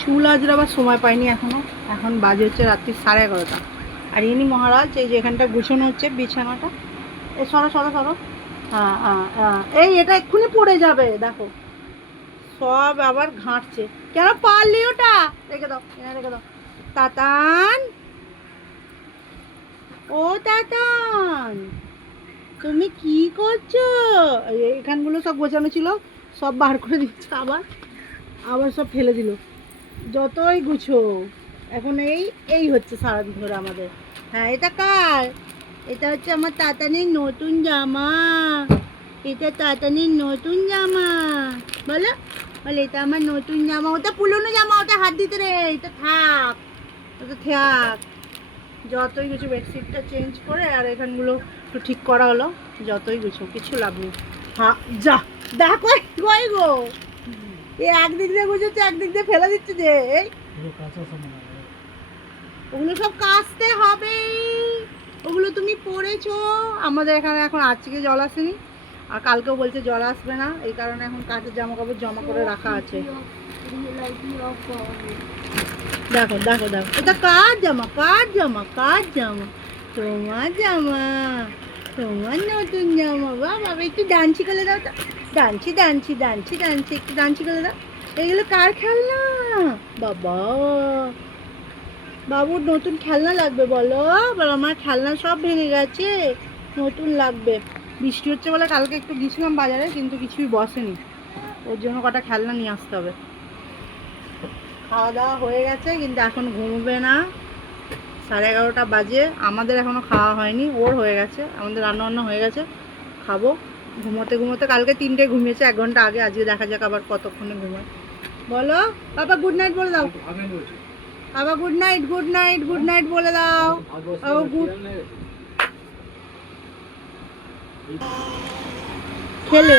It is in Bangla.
চুল আজরাবার সময় পাইনি এখনো। এখন বাজে হচ্ছে রাত্রি 11:30। আর ইনি মহারাজ এই যে এখানটা গুছানো হচ্ছে বিছানাটা। এ সরো সরো সরো। হ্যাঁ হ্যাঁ হ্যাঁ, এই এটা এক্ষুনি পড়ে যাবে দেখো। সব আবার ঘাঁটছে। কেন পারলি ওটা? রেখে দাও, এনে রেখে দাও। তাতান, ও তাতান, তুমি কি করছো? এখানগুলো সব গোছানো ছিল, সব বার করে দিচ্ছে আবার। আবার সব ফেলে দিল। যতই গুছো, এখন এই এই হচ্ছে সারাদিন ধরে আমাদের। হ্যাঁ, এটা কার? এটা হচ্ছে আমার তাতানির নতুন জামা। এটা তাতানির নতুন জামা। বলো, বলে এটা আমার নতুন জামা। ওটা পুরনো জামা, ওটা হাত দিতে রে, এটা থাক, ওটা থাক। যতই কিছু বেডশিটটা চেঞ্জ করে আর এখানগুলো একটু ঠিক করা হলো। যতই কিছু কিছু লাভ নেই। হ্যাঁ, যা দেখো কই গো, এ একদিক দিয়ে গুছোচ্ছে একদিক দিয়ে ফেলে দিচ্ছে যে। এই ওগুলো সব কাচতে হবে। ওগুলো তুমি পড়েছো। আমাদের এখানে এখন আজকে জল আসেনি, আর কালকেও বলছে জল আসবে না, এই কারণে এখন কাচের জামা কাপড় জমা করে রাখা আছে। দেখো দেখো দেখো, এটা কার জামা, কার জামা, কার জামা? তোমার জামা, তোমার নতুন জামা। বাবা একটু ডান্সি করে দাও তো। ডান্সি ডান্সি ডান্সি ডান্সি, একটু ডান্সি করে দাও। এগুলো কার খেলনা? বাবা, বাবুর নতুন খেলনা লাগবে বলো। বলো আমার খেলনা সব ভেঙে গেছে, নতুন লাগবে। বৃষ্টি হচ্ছে বলে কালকে একটু গেছিলাম বাজারে, কিন্তু কিছুই বসেনি। ওর জন্য কটা খেলনা নিয়ে আসতে হবে। খাওয়া দাওয়া হয়ে গেছে, কিন্তু এখন ঘুমবে না। 11:30 বাজে, আমাদের এখনো খাওয়া হয়নি, ওর হয়ে গেছে। আমাদের রান্না বান্না হয়ে গেছে, খাবো। ঘুমোতে ঘুমোতে কালকে 3টায় ঘুমিয়েছে, 1 ঘন্টা আগে। আজকে দেখা যাক আবার কতক্ষণে ঘুমায়। বলো বাবা গুড নাইট বলে দাও। বাবা good night, good night, good night বলে দাও। ও গুড। খেলে